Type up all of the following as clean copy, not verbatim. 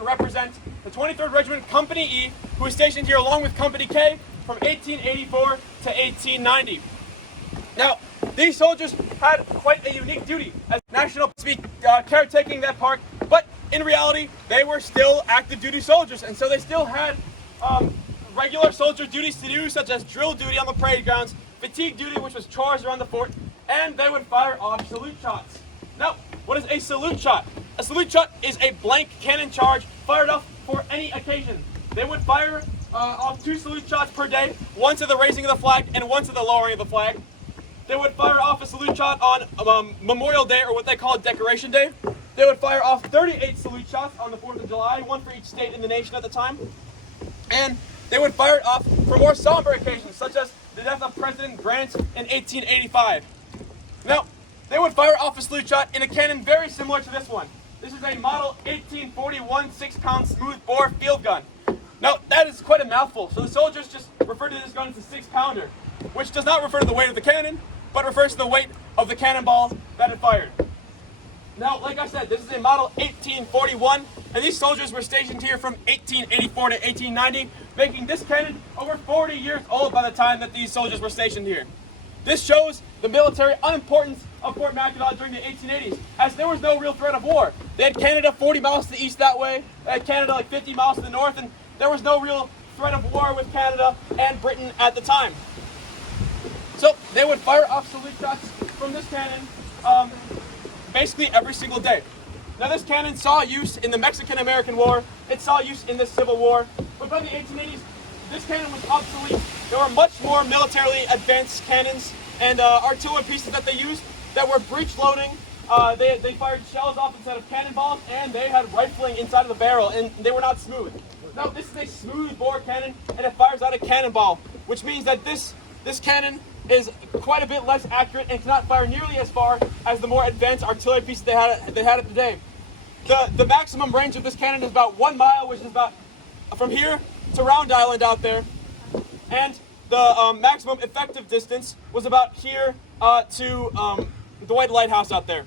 to represent the 23rd Regiment Company E, who was stationed here along with Company K from 1884 to 1890. Now, these soldiers had quite a unique duty as national to be caretaking that park, but in reality, they were still active duty soldiers, and so they still had regular soldier duties to do, such as drill duty on the parade grounds, fatigue duty, which was chores around the fort, and they would fire off salute shots. Now, what is a salute shot? A salute shot is a blank cannon charge fired off for any occasion. They would fire off 2 salute shots per day, one to the raising of the flag and one to the lowering of the flag. They would fire off a salute shot on Memorial Day, or what they call Decoration Day. They would fire off 38 salute shots on the 4th of July, one for each state in the nation at the time. And they would fire it off for more somber occasions, such as the death of President Grant in 1885. Now, they would fire off a salute shot in a cannon very similar to this one. This is a model 1841 6-pound smooth bore field gun. Now, that is quite a mouthful, so the soldiers just refer to this gun as a 6-pounder, which does not refer to the weight of the cannon, but refers to the weight of the cannonball that it fired. Now, like I said, this is a model 1841, and these soldiers were stationed here from 1884 to 1890, making this cannon over 40 years old by the time that these soldiers were stationed here. This shows the military unimportance of Fort Mackinac during the 1880s, as there was no real threat of war. They had Canada 40 miles to the east that way, they had Canada like 50 miles to the north, and there was no real threat of war with Canada and Britain at the time. So they would fire off salute shots from this cannon basically every single day. Now, this cannon saw use in the Mexican-American War, it saw use in the Civil War, but by the 1880s, this cannon was obsolete. There were much more militarily advanced cannons and artillery pieces that they used that were breech loading. They fired shells off instead of cannonballs, and they had rifling inside of the barrel, and they were not smooth. Now, this is a smooth bore cannon, and it fires out a cannonball, which means that this cannon is quite a bit less accurate and cannot fire nearly as far as the more advanced artillery pieces they had at the day. The maximum range of this cannon is about 1 mile, which is about from here to Round Island out there, and the maximum effective distance was about here to the White Lighthouse out there.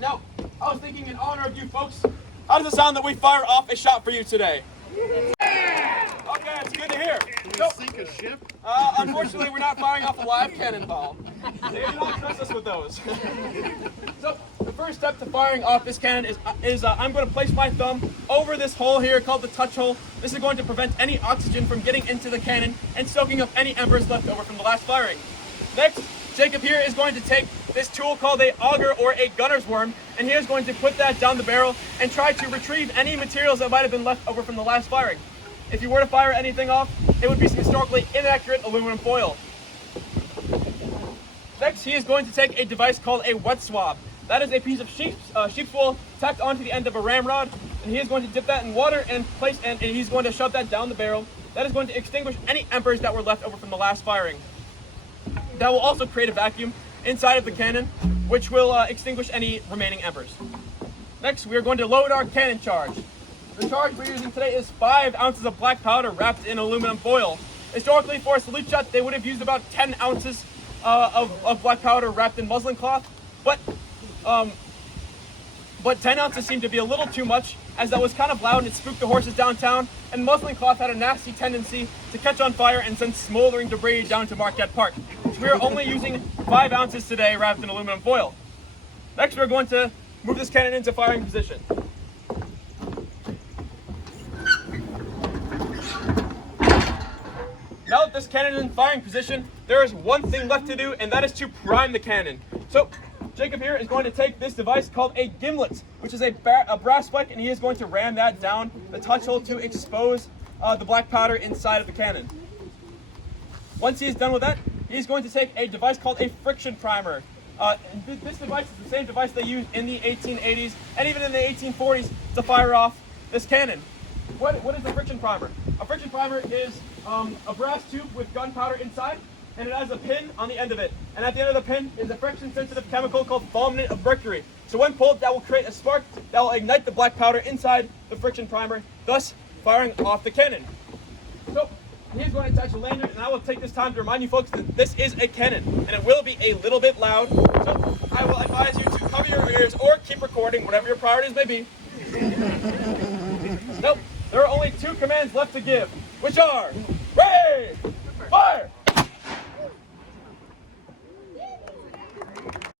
Now, I was thinking in honor of you folks, how does it sound that we fire off a shot for you today? Okay, it's good to hear. Can we sink a ship? Unfortunately, we're not firing off a live cannonball. They do not trust us with those. So, the first step to firing off this cannon is I'm going to place my thumb over this hole here called the touch hole. This is going to prevent any oxygen from getting into the cannon and soaking up any embers left over from the last firing. Next, Jacob here is going to take this tool called a auger or a gunner's worm, and he is going to put that down the barrel and try to retrieve any materials that might have been left over from the last firing. If you were to fire anything off, it would be some historically inaccurate aluminum foil. Next, he is going to take a device called a wet swab. That is a piece of sheep's wool tacked onto the end of a ramrod, and he is going to dip that in water and he's going to shove that down the barrel. That is going to extinguish any embers that were left over from the last firing. That will also create a vacuum inside of the cannon, which will extinguish any remaining embers. Next, we are going to load our cannon charge. The charge we're using today is 5 ounces of black powder wrapped in aluminum foil. Historically, for a salute shot, they would have used about 10 ounces of black powder wrapped in muslin cloth, but 10 ounces seemed to be a little too much, as that was kind of loud and it spooked the horses downtown, and muslin cloth had a nasty tendency to catch on fire and send smoldering debris down to Marquette Park. So we are only using 5 ounces today wrapped in aluminum foil. Next, we're going to move this cannon into firing position. Now that this cannon is in firing position, there is one thing left to do, and that is to prime the cannon. So, Jacob here is going to take this device called a gimlet, which is a brass spike, and he is going to ram that down the touch hole to expose the black powder inside of the cannon. Once he is done with that, he is going to take a device called a friction primer. This device is the same device they used in the 1880s and even in the 1840s to fire off this cannon. What is a friction primer? A friction primer is a brass tube with gunpowder inside, and it has a pin on the end of it. And at the end of the pin is a friction-sensitive chemical called fulminate of mercury. So when pulled, that will create a spark that will ignite the black powder inside the friction primer, thus firing off the cannon. So he's going to attach a lanyard, and I will take this time to remind you folks that this is a cannon, and it will be a little bit loud. So I will advise you to cover your ears or keep recording, whatever your priorities may be. Nope, there are only two commands left to give, which are, raise!